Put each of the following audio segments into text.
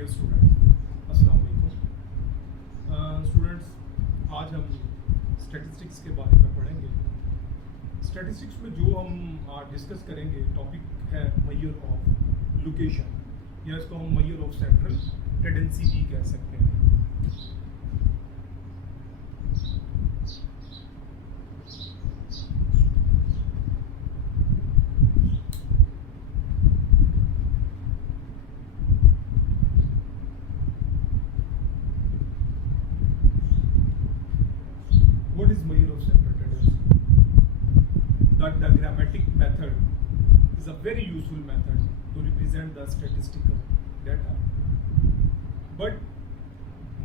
Dear students, अस्सलाम वालेकुम। Students, आज हम स्टैटिस्टिक्स के बारे में पढ़ेंगे। स्टैटिस्टिक्स में जो हम आज डिस्कस करेंगे टॉपिक है मेजर ऑफ लोकेशन, या इसको हम मेजर ऑफ सेंट्रल टेंडेंसी भी कह सकते हैं। What is measure of central tendency? The grammatic method is a very useful method to represent the statistical data. But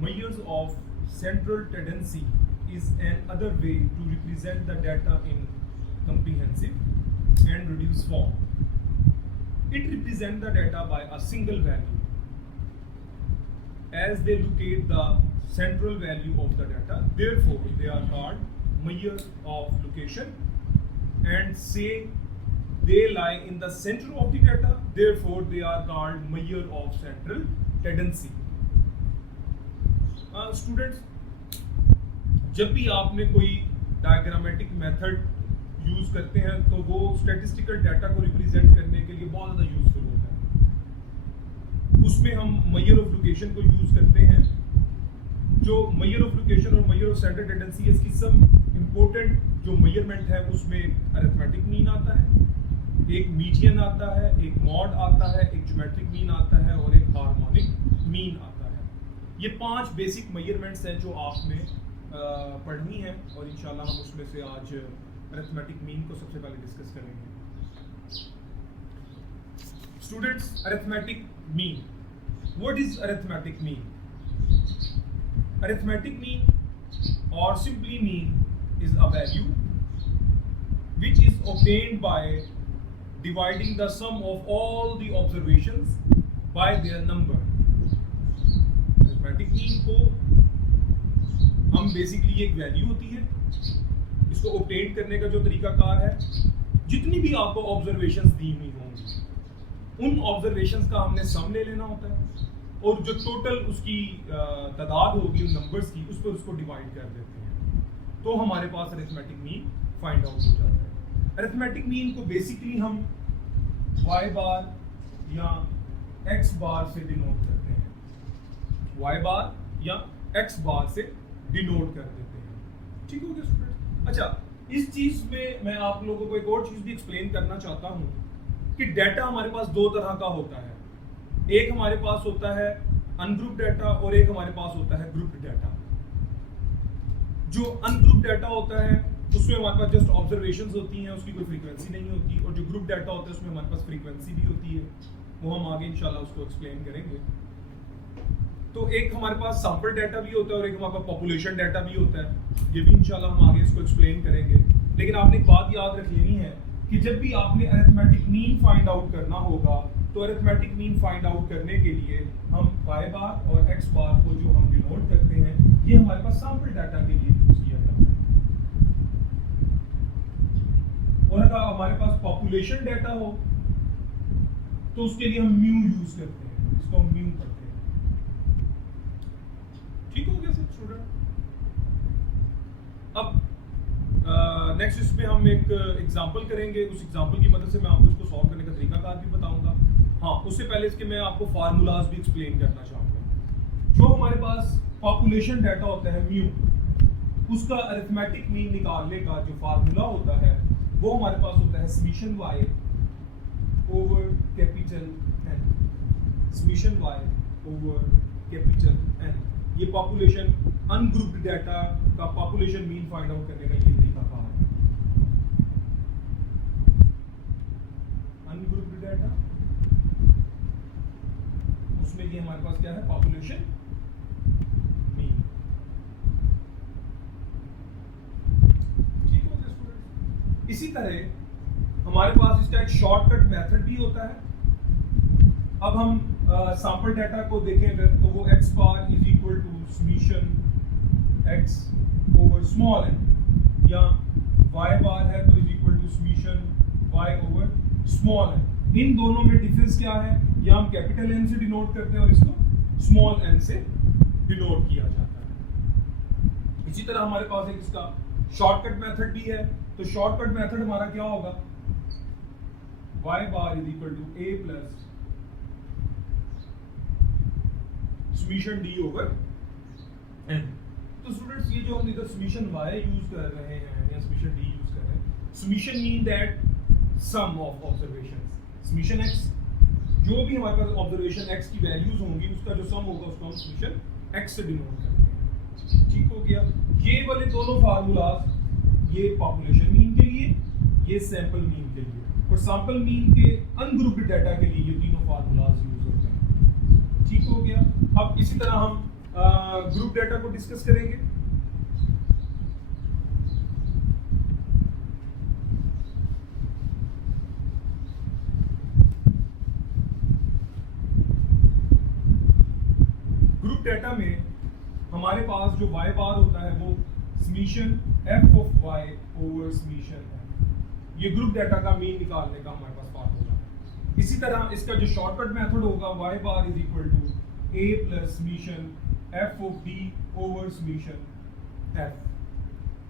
measures of central tendency is another way to represent the data in comprehensive and reduced form. It represents the data by a single value as they locate the central value of the data. Therefore, they are called measures of location, and say they lie in the center of the data. Therefore, they are called measure of central tendency. Students, जब भी आपने कोई diagrammatic method use करते हैं तो वो statistical data को represent करने के लिए बहुत ज़्यादा यूजफुल होता है। उसमें हम मेजर ऑफ लोकेशन को यूज करते हैं। जो मेजर ऑफ लोकेशन और मेजर ऑफ सेंट्रल टेंडेंसी है, इसकी सब इम्पोर्टेंट जो मेजरमेंट है उसमें अरिथमेटिक मीन आता है, एक मीडियन आता है, एक मॉड आता है, एक ज्योमेट्रिक मीन आता है और एक हार्मोनिक मीन आता है। ये 5 बेसिक मेजरमेंट्स हैं जो आपने पढ़नी है और इंशाल्लाह हम उसमें से आज अरिथमेटिक मीन को सबसे पहले डिस्कस करेंगे। Students, arithmetic mean, what is arithmetic mean? Arithmetic mean or simply mean is a value which is obtained by dividing the sum of all the observations by their number. Arithmetic mean को हम basically एक value होती है, इसको obtain करने का जो तरीकाकार है, जितनी भी आपको ऑब्जर्वेशंस दी हुई होंगी उन ऑब्जर्वेशंस का हमने सम ले लेना होता है और जो टोटल उसकी तादाद होगी उन नंबर्स की, उस पर उसको डिवाइड कर देते हैं, तो हमारे पास अरिथमेटिक मीन फाइंड आउट हो जाता है। अरिथमेटिक मीन को बेसिकली हम y बार या x बार से डिनोट करते हैं, y बार या x बार से डिनोट कर देते हैं। ठीक हो गया स्टूडेंट? अच्छा, इस चीज में मैं आप लोगों को एक और चीज भी एक्सप्लेन करना चाहता हूँ कि डाटा हमारे पास 2 तरह का होता है। एक हमारे पास होता है अनग्रुप डाटा और एक हमारे पास होता है ग्रुप डाटा। जो अनग्रुप डाटा होता है उसमें हमारे पास जस्ट ऑब्जर्वेशंस होती हैं, उसकी कोई फ्रीक्वेंसी नहीं होती, और जो ग्रुप डाटा होता है उसमें हमारे पास फ्रीक्वेंसी भी होती है, वो हम आगे इंशाल्लाह उसको एक्सप्लेन करेंगे। तो एक हमारे पास सैंपल डाटा भी होता है और एक हमारे पास पॉपुलेशन डाटा भी होता है, ये भी इंशाल्लाह हम आगे इसको एक्सप्लेन करेंगे। लेकिन आपने एक बात याद रख लेनी है कि जब भी आपने अरिथमेटिक मीन फाइंड आउट करना होगा तो अरिथमेटिक मीन फाइंड आउट करने के लिए हम y बार और x बार को जो हम डिनोट करते हैं, ये हमारे पास सैंपल डाटा के लिए यूज किया जाता है। और अगर हमारे पास पॉपुलेशन डाटा हो तो उसके लिए हम म्यू यूज करते हैं, इसको हम म्यू करते हैं। ठीक हो गया सब स्टूडेंट? अब नेक्स्ट इसमें हम एक एग्जांपल करेंगे, उस एग्जांपल की मदद से मैं आपको इसको सॉल्व करने का तरीकाकार भी बताऊंगा। हाँ, उससे पहले इसके मैं आपको फार्मूलाज भी एक्सप्लेन करना चाहूँगा। जो हमारे पास पॉपुलेशन डाटा होता है म्यू, उसका अरिथमेटिक मीन निकालने का जो फार्मूला होता है वो हमारे पास होता है summation y over capital N, summation y over capital N। ये पॉपुलेशन अनग्रुप्ड डाटा का पॉपुलेशन मीन फाइंड आउट करने का ये तरीका है। अनग्रुप्ड डाटा, उसमें ये हमारे पास क्या है? Population mean. ठीक हो गया स्टूडेंट? इसी तरह हमारे पास इसका एक शॉर्टकट मेथड भी होता है। अब हम सैंपल डाटा को देखें अगर, तो वो x bar is equal to summation x over small n, या y बार है तो is equal to summation y over small n। इन दोनों में डिफरेंस क्या है? या हम कैपिटल N से डिनोट करते हैं और इसको स्मॉल एन से डिनोट किया जाता है। इसी तरह हमारे पास एक इसका शॉर्टकट मेथड भी है। तो शॉर्टकट मेथड हमारा क्या होगा, y bar is equal to a plus summation d over n। तो स्टूडेंट्स ये जो हम इधर समीशन y यूज कर रहे हैं या समीशन d यूज कर रहे हैं, summation mean that sum of observations. Summation x, जो भी हमारे पास ऑब्जर्वेशन x की वैल्यूज होंगी उसका जो सम होगा उसको हम समीशन x से डिनोट करते हैं। ठीक हो गया। ये वाले दोनों फार्मूलाज, ये पॉपुलेशन मीन के लिए, ये सैंपल मीन के लिए, और सैंपल मीन के अनग्रुप्ड डाटा के लिए ये तीनों फार्मूलाज यूज होते हैं। ठीक हो गया। अब इसी तरह हम ग्रुप डाटा को डिस्कस करेंगे। ग्रुप डाटा में हमारे पास जो y बार होता है वो summation f of y over summation f, ये ग्रुप डाटा का मीन निकालने का हमारे पास फार्मूला है। इसी तरह इसका जो शॉर्टकट मेथड होगा y bar is equal to a plus summation f of d over summation f।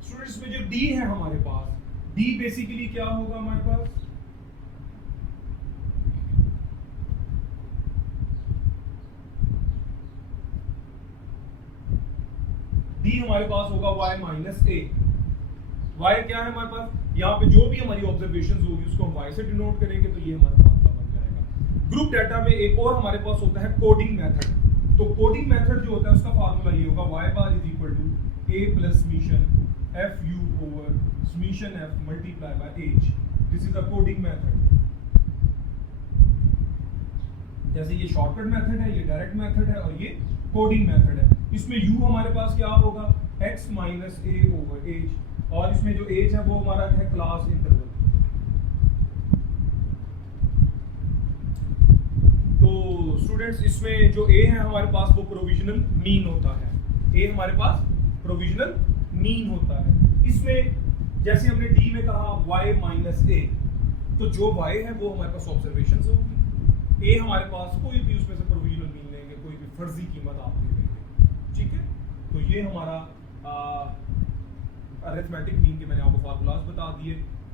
Students में जो d है हमारे पास, d बेसिकली क्या होगा हमारे पास, d हमारे पास होगा y माइनस a। y क्या है हमारे पास, यहाँ पे जो भी हमारी ऑब्जर्वेशंस होगी उसको हम y से डिनोट करेंगे, तो ये हमारा फार्मूला बन जाएगा। ग्रुप डाटा में एक और हमारे पास होता है कोडिंग मेथड। तो कोडिंग मेथड जो होता है उसका फार्मूला ये होगा y bar is equal to a plus summation f u over summation f multiply by h। This is the coding method. जैसे ये शॉर्टकट मेथड है, ये डायरेक्ट मेथड है, और ये कोडिंग मेथड है। इसमें u हमारे पास क्या होगा, x minus a over h, और इसमें जो h है वो हमारा है क्लास इंटरवल। तो स्टूडेंट्स इसमें जो a है हमारे पास वो प्रोविजनल मीन होता है। a हमारे पास प्रोविजनल मीन होता है। इसमें जैसे हमने d में कहा y माइनस a, तो जो y है वो हमारे पास ऑब्जर्वेशंस होगी। a हमारे पास कोई भी उसमें से प्रोविजनल मीन लेंगे, कोई भी फर्जी कीमत आप ले लेंगे। ठीक है, तो ये हमारा अरिथमेटिक मीन के मैंने आपको फार्मूलाज बता दिए।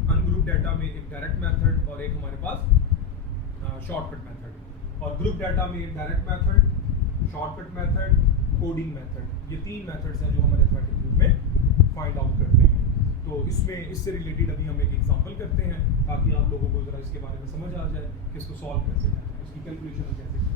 अनग्रुप डाटा में एक डायरेक्ट मेथड और एक हमारे पास शॉर्टकट मेथड, और ग्रुप डाटा में एक direct method, shortcut method, coding method. ये तीन मेथड्स हैं जो हम अरिथमेटिक ग्रुप में फाइंड आउट करते हैं। तो इसमें इससे रिलेटेड अभी हम एक एग्जांपल करते हैं ताकि आप लोगों को जरा इसके बारे में समझ आ जाए कि इसको सॉल्व कैसे करना है, इसकी कैलकुलेशन कैसे करना है।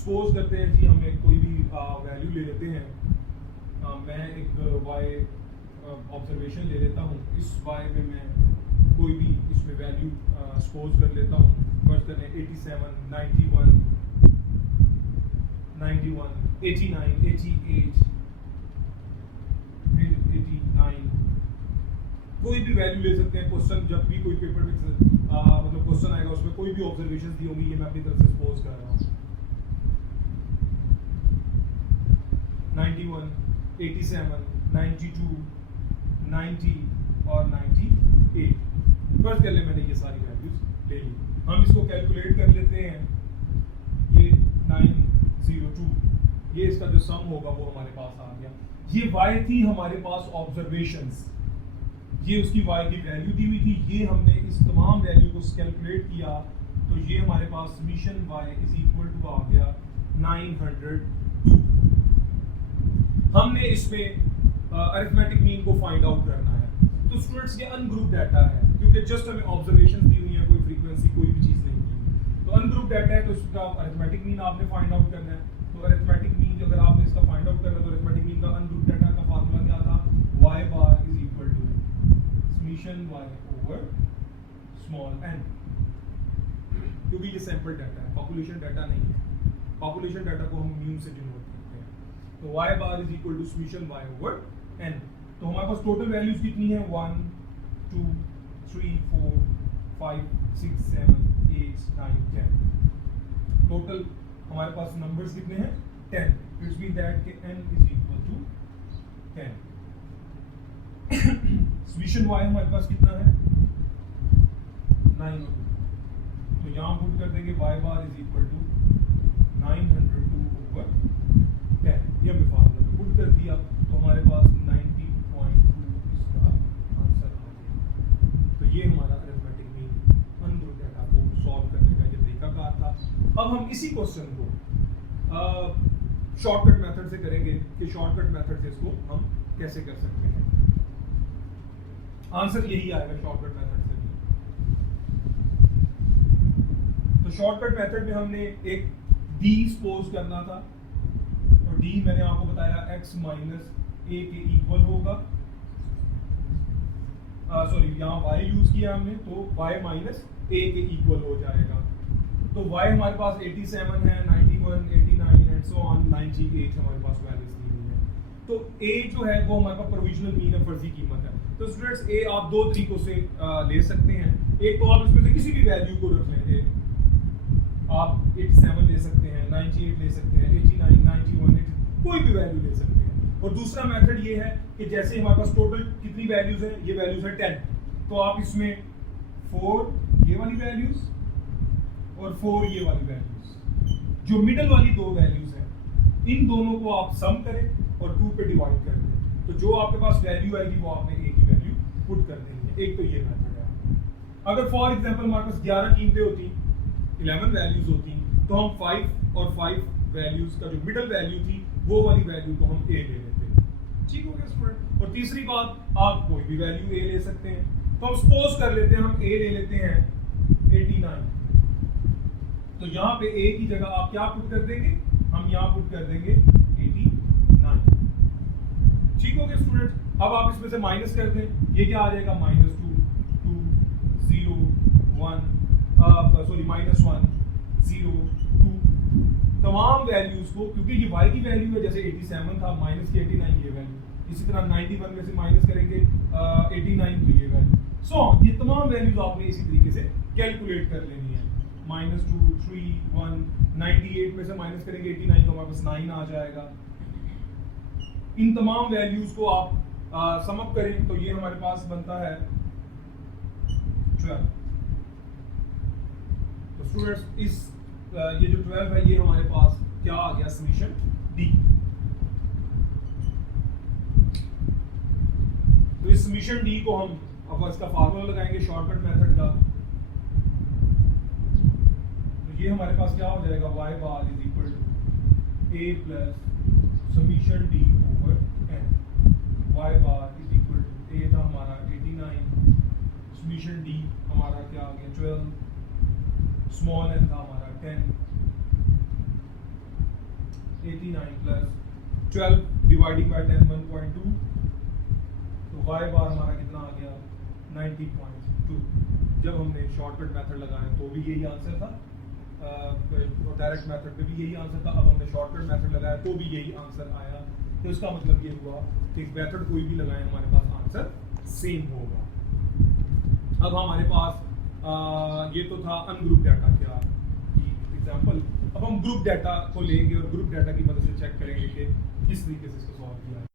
सपोज करते हैं जी हम एक कोई भी वैल्यू ले लेते हैं। मैं एक y ऑब्जर्वेशन ले लेता हूँ। इस y में मैं कोई भी इसमें वैल्यू सपोज कर लेता हूँ। फर्स्ट करें 87, 91, 91, 89, 88, फिर 89, कोई भी वैल्यू ले सकते हैं। क्वेश्चन जब भी कोई पेपर में मतलब क्वेश्चन आएगा उसमें कोई भी ऑब्जर्वेशन दी होंगी, ये मैं अपनी तरफ से सपोज कर रहा हूँ। 91, 87, 92, 90 और 98। फर्स्ट कर ले मैंने ये सारी वैल्यूज ले ली। हम इसको कैलकुलेट कर लेते हैं। ये 902, ये इसका जो सम होगा वो हमारे पास आ गया। ये y थी हमारे पास ऑब्जर्वेशंस, ये उसकी y की वैल्यू दी हुई थी। ये हमने इस तमाम वैल्यू को कैलकुलेट किया, तो ये हमारे पास summation y is equal to आ गया 902। हमने इसमें अरिथमेटिक मीन को फाइंड आउट करना है। तो स्टूडेंट्स ये अनग्रुप डाटा है, क्योंकि जस्ट हमें ऑब्जर्वेशंस दी हुई है, कोई फ्रीक्वेंसी कोई भी चीज़ नहीं दी। तो अनग्रुप डाटा है तो इसका अरिथमेटिक मीन आपने फाइंड आउट करना है। तो अरिथमेटिक मीन अगर आपने इसका फाइंड आउट करना है तो अरिथमेटिक मीन का अनग्रुप डाटा का फार्मूला क्या था, y bar is equal to summation y over small n। क्योंकि ये सैंपल डाटा है, पॉपुलेशन डाटा नहीं है। पॉपुलेशन डाटा को हम म्यू से डिनोट करते हैं। तो y bar is equal to summation y over n। तो हमारे पास टोटल वैल्यूज कितनी है, 1 2 3 4 5 6 7 8 9 10। टोटल हमारे पास नंबर्स कितने हैं, 10। It's mean that n is equal to 10। Summation y हमारे पास कितना है 902, तो यहाँ पुट कर देंगे y bar is equal to 902 over 10, ये हमने फार्मूला में पुट कर दिया, तो हमारे पास 90.2 इसका आंसर आ गया। तो ये हमारा अरिथमेटिक मीन अनग्रुप डेटा को सॉल्व करने का ये तरीकाकार था। अब हम इसी क्वेश्चन को शॉर्टकट मेथड से करेंगे कि शॉर्टकट मेथड से इसको हम कैसे कर सकते हैं। आंसर यही आएगा शॉर्टकट मेथड से। तो शॉर्टकट मेथड में हमने एक d सपोज करना था, और d मैंने आपको बताया x माइनस a के इक्वल होगा, सॉरी यहाँ y यूज किया हमने, तो y माइनस a के इक्वल हो जाएगा। तो y हमारे पास 87 है, 91, 89 एंड सो ऑन 98 हमारे पास वैल्यूज दी हुई है। तो a जो है वो हमारे पास प्रोविजनल मीन है, फर्जी कीमत है। तो स्टूडेंट्स a आप दो तरीकों से ले सकते हैं। एक तो आप इसमें से किसी भी वैल्यू को रख लेंगे, आप 87 ले सकते हैं, 98 ले सकते हैं, 89, 91, 80, कोई भी वैल्यू ले सकते हैं। और दूसरा मेथड ये है कि जैसे हमारे पास टोटल कितनी वैल्यूज है, ये वैल्यूज है 10, तो आप इसमें 4 ये वाली वैल्यूज और 4 ये वाली वैल्यूज, जो मिडल वाली दो वैल्यूज हैं, इन दोनों को आप सम करें और 2 पे डिवाइड कर दें, तो जो आपके पास वैल्यू आएगी वो आपने a की वैल्यू पुट कर देनी है। एक तो ये मेथड है। अगर फॉर एग्जांपल हमारे पास 11 कीमतें होती, 11 वैल्यूज होती, तो हम 5 और 5 वैल्यूज का जो मिडल वैल्यू थी वो वाली वैल्यू को हम a ले लेते। ठीक हो गया स्टूडेंट। और तीसरी बात, आप कोई भी वैल्यू a ले सकते हैं, तो हम सपोज कर लेते हैं हम a ले लेते हैं 89, तो यहाँ पे a की जगह आप क्या पुट कर देंगे, हम यहाँ पुट कर देंगे 89। ठीक हो गया स्टूडेंट। अब आप इसमें से माइनस कर दें, ये क्या आ जाएगा -2, 2, 0, 1, सॉरी -1, 0, 2, तमाम वैल्यूज को, क्योंकि ये y की वैल्यू है, जैसे 87 था माइनस की 89 ये वैल्यू, इसी तरह 91 में से माइनस करेंगे 89 की ये वैल्यू, सो ये तमाम वैल्यूज आपने इसी तरीके से कैलकुलेट कर लेनी है। -2, 3, 1, 98 में से माइनस करेंगे 89 तो हमारे पास 9 आ जाएगा। इन तमाम वैल्यूज को आप सम अप करें तो ये हमारे पास बनता है 12। तो स्टूडेंट्स इस ये जो 12 है ये हमारे पास क्या आ गया, समीशन डी। तो इस समीशन डी को हम अब इसका फार्मूला लगाएंगे शॉर्टकट मेथड का, तो ये हमारे पास क्या हो जाएगा, y bar is equal to a plus summation D over n। y bar is equal to a था हमारा 89, समीशन डी हमारा क्या आ गया 12, स्मॉल n था हमारा 10, 89 प्लस 12 डिवाइडिंग बाय 10 1.2, तो y बार हमारा कितना आ गया 90.2। जब हमने शॉर्टकट मेथड लगाया तो भी यही आंसर था, और डायरेक्ट मेथड पे भी यही आंसर था। अब हमने शॉर्टकट मेथड लगाया तो भी यही आंसर आया, तो इसका मतलब ये हुआ कि मेथड कोई भी लगाए हमारे पास आंसर सेम होगा। अब हमारे पास ये तो था अनग्रुप डाटा क्या एग्जांपल। अब हम ग्रुप डाटा को लेंगे और ग्रुप डाटा की मदद से चेक करेंगे कि किस तरीके से इसको सॉल्व किया है।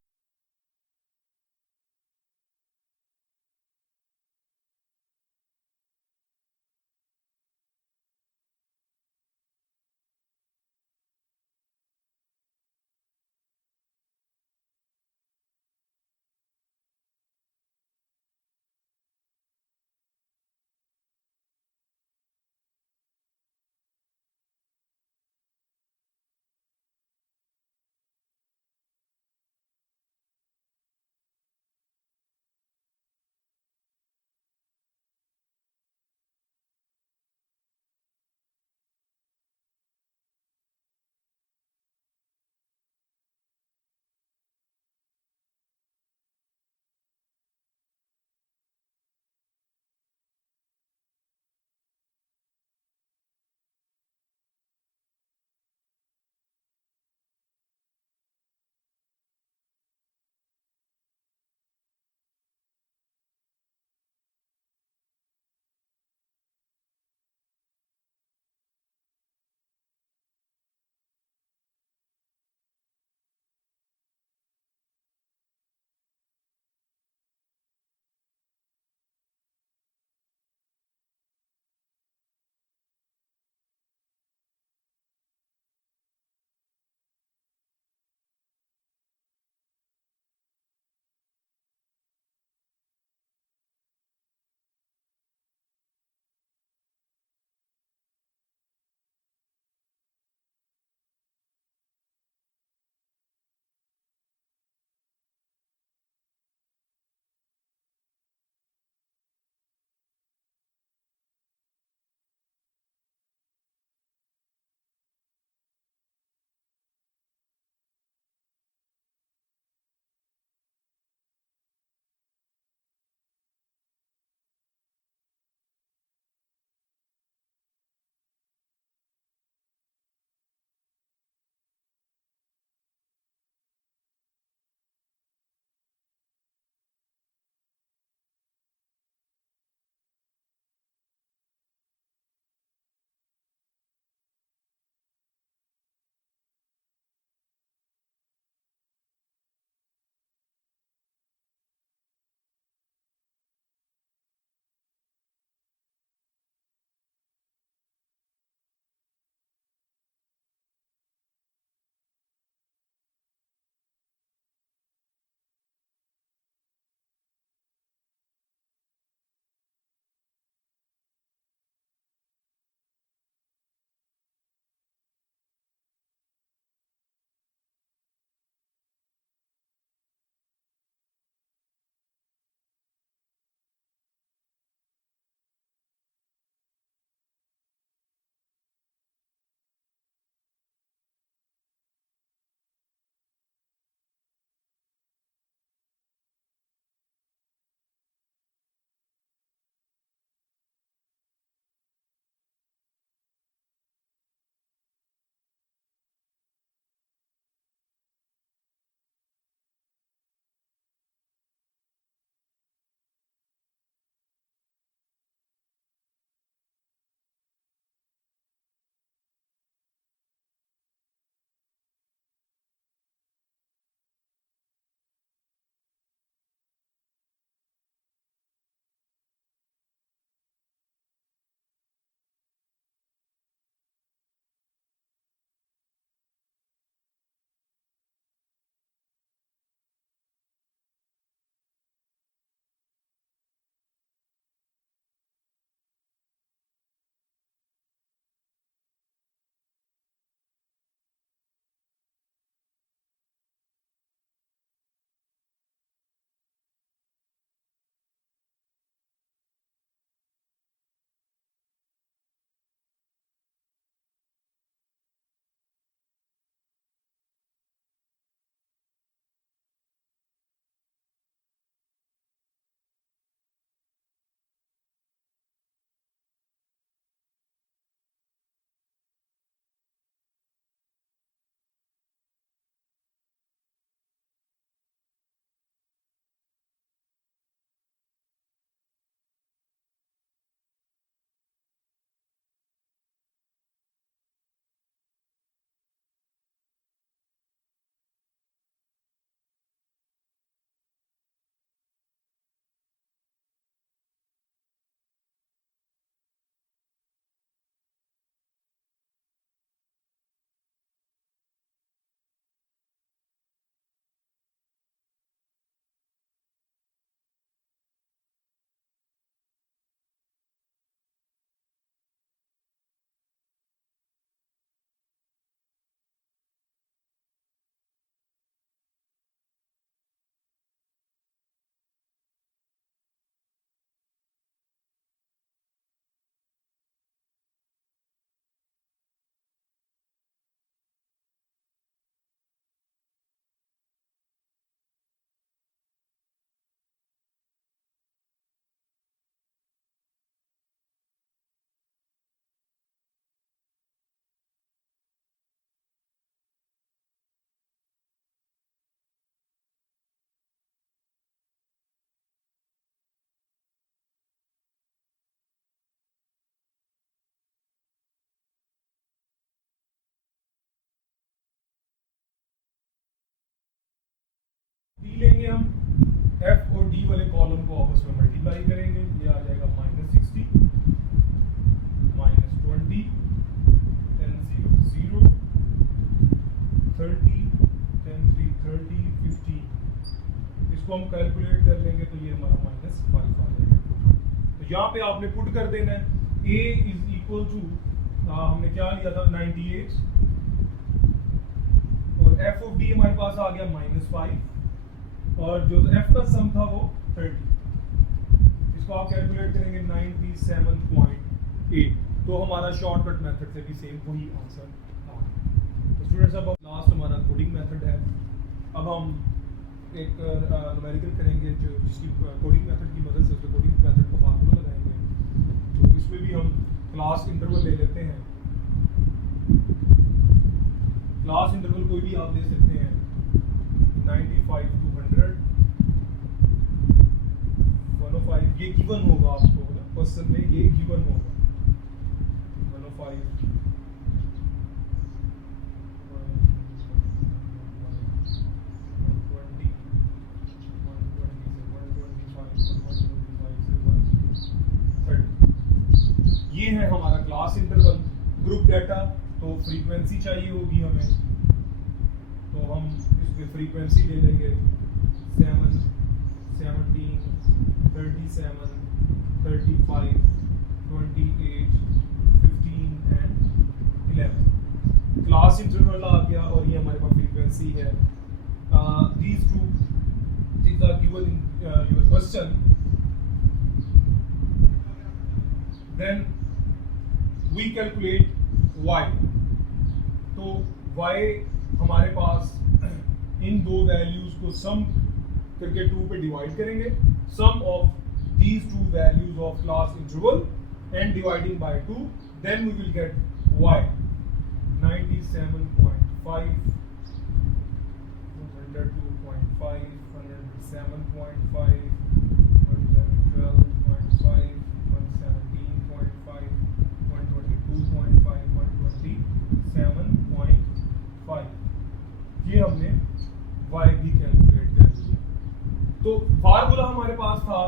बाकी वाले कॉलम को आपस में मल्टीप्लाई करेंगे, ये आ जाएगा -60 -20 10 0 0 30 10 3 30 15। इसको हम कैलकुलेट कर लेंगे तो ये हमारा -5 आ जाएगा। तो यहाँ पे आपने पुट कर देना है a इज इक्वल टू हमने क्या लिया था 98 और f ऑफ d हमारे पास आ गया -5 और जो f का सम था वो 30। इसको आप कैलकुलेट करेंगे 97.8। तो हमारा शॉर्टकट मेथड से भी सेम वही आंसर आ गया। तो स्टूडेंट्स अब लास्ट हमारा कोडिंग मेथड है। अब हम एक न्यूमेरिकल करेंगे जो जिसकी कोडिंग मेथड की मदद से उसके कोडिंग मेथड का फार्मूला लगाएंगे। तो इसमें भी हम क्लास इंटरवल ले लेते हैं। क्लास इंटरवल कोई भी आप ले सकते हैं 95 to 100 105। ये गिवन होगा आपको ना क्वेश्चन में, ये गिवन होगा 105 ये है हमारा क्लास इंटरवल। ग्रुप डाटा तो फ्रीक्वेंसी चाहिए होगी हमें, तो हम इसमें फ्रीक्वेंसी ले लेंगे 7 17 37 35 28 15 एंड 11। क्लास इंटरवल आ गया और ये हमारे पास फ्रीक्वेंसी है। these two things are given in your question। then we calculate y। तो y हमारे पास इन दो वैल्यूज को सम करके 2 पे डिवाइड करेंगे। सम of these two values of class interval and dividing by 2, then we will get y 97.5 102.5 107.5 112.5 117.5 122.5 127.5। ये हमने y भी कैलकुलेट कर लिया। तो फार्मूला हमारे पास था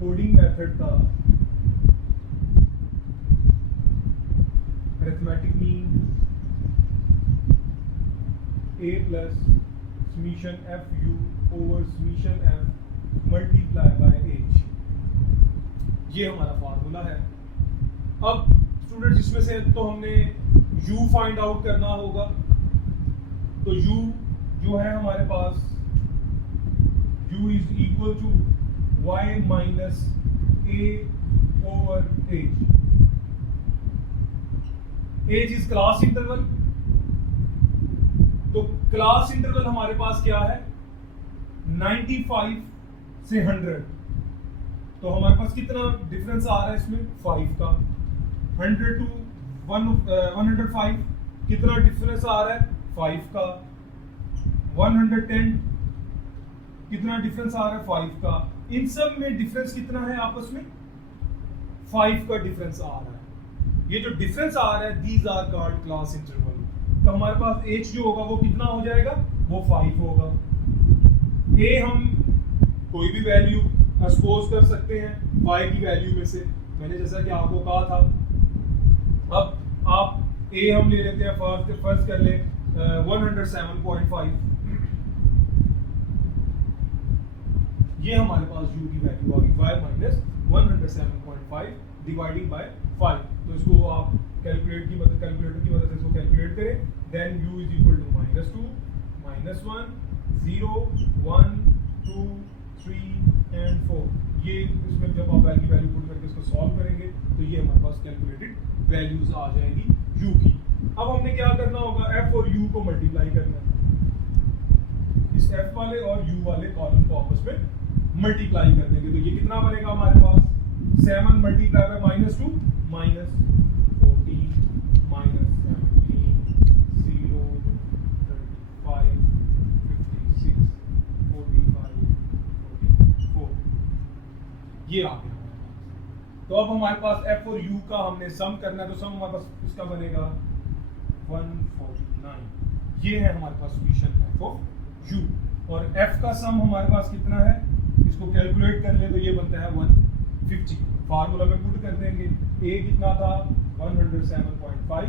कोडिंग मेथड का arithmetic mean a plus summation F you over summation F multiply by h। ये हमारा फार्मूला है। अब स्टूडेंट्स इसमें से तो हमने u फाइंड आउट करना होगा। तो u जो है हमारे पास u is equal to y minus a over h। h is class interval. तो क्लास इंटरवल हमारे पास क्या है 95 से 100। तो हमारे पास कितना डिफरेंस आ रहा है इसमें 5 का। 100 to 105 कितना डिफरेंस आ रहा है 5 का। 110 कितना डिफरेंस आ रहा है 5 का। इन सब में डिफरेंस कितना है आपस में 5 का डिफरेंस आ रहा है। ये जो डिफरेंस आ रहा है these are called class interval. तो हमारे पास h जो होगा वो कितना हो जाएगा वो 5 होगा। a हम कोई भी वैल्यू सपोज कर सकते हैं 5 की वैल्यू में से, मैंने जैसा कि आपको कहा था। अब आप a हम ले लेते हैं फर्स्ट कर ले 107.5। ये हमारे पास u की वैल्यू आ गई 5 माइनस 107.5 डिवाइडिंग बाय 5। तो इसको आप कैलकुलेटर की मदद से इसको कैलकुलेट करें। Then u is equal to -2 -1 0 1 2 3 and 4। ये इसमें जब आप y की वैल्यू पुट करके इसको सॉल्व करेंगे तो ये हमारे पास कैलकुलेटेड वैल्यूज आ जाएगी u की। अब हमने क्या करना होगा f और u को मल्टीप्लाई करना है। इस f वाले और u वाले कॉलम को आपस में मल्टीप्लाई कर देंगे। तो ये कितना बनेगा हमारे पास 7 मल्टीप्लाई बाय -2 -14 -17 0 35 56 45 44। ये आ गया हमारे पास। तो अब हमारे पास f और u का हमने सम करना है। तो सम हमारे पास इसका बनेगा 149। ये है हमारे पास सॉल्यूशन f ऑफ u। और f का सम हमारे पास कितना है इसको कैलकुलेट कर ले तो ये बनता है 150। फार्मूला में पुट कर देंगे, ए कितना था 107.5,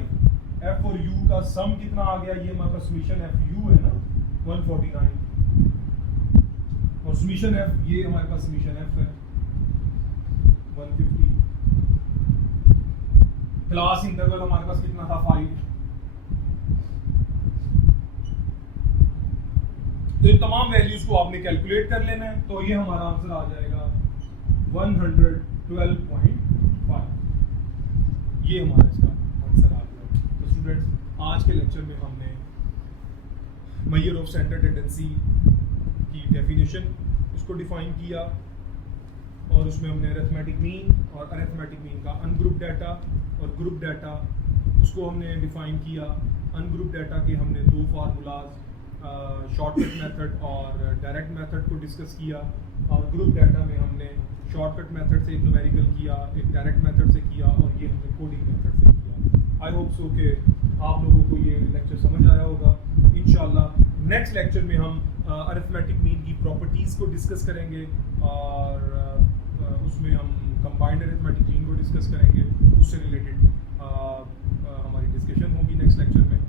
एफ और यू का सम कितना आ गया, ये हमारे पास समीशन एफ यू है ना 149, और समीशन एफ ये हमारे पास समीशन एफ है 150। क्लास इंटरवल हमारे पास कितना था 5। तो इन तमाम वैल्यूज को आपने कैलकुलेट कर लेना है, तो ये हमारा आंसर आ जाएगा 112.5। ये हमारा इसका आंसर आ गया। तो स्टूडेंट्स, आज के लेक्चर में हमने मेजर ऑफ सेंटर टेंडेंसी की डेफिनेशन उसको डिफाइन किया, और उसमें हमने अरिथमेटिक मीन और अरिथमेटिक मीन का अनग्रुप डाटा और ग्रुप डाटा उसको हमने डिफाइन किया। अनग्रुप डाटा के हमने दो फार्मूलाज, शॉर्टकट मेथड और डायरेक्ट मेथड को डिस्कस किया, और ग्रुप डाटा में हमने शॉर्टकट मेथड से एक न्यूमेरिकल किया, एक डायरेक्ट मेथड से किया, और ये हमने कोडिंग मेथड से किया। आई होप सो कि आप लोगों को ये लेक्चर समझ आया होगा। इंशाल्लाह नेक्स्ट लेक्चर में हम अरिथमेटिक मीन की प्रॉपर्टीज़ को डिस्कस करेंगे, और उसमें हम कंबाइंड अरिथमेटिक मीन को डिस्कस करेंगे, उससे रिलेटेड हमारी डिस्कशन होगी नेक्स्ट लेक्चर में।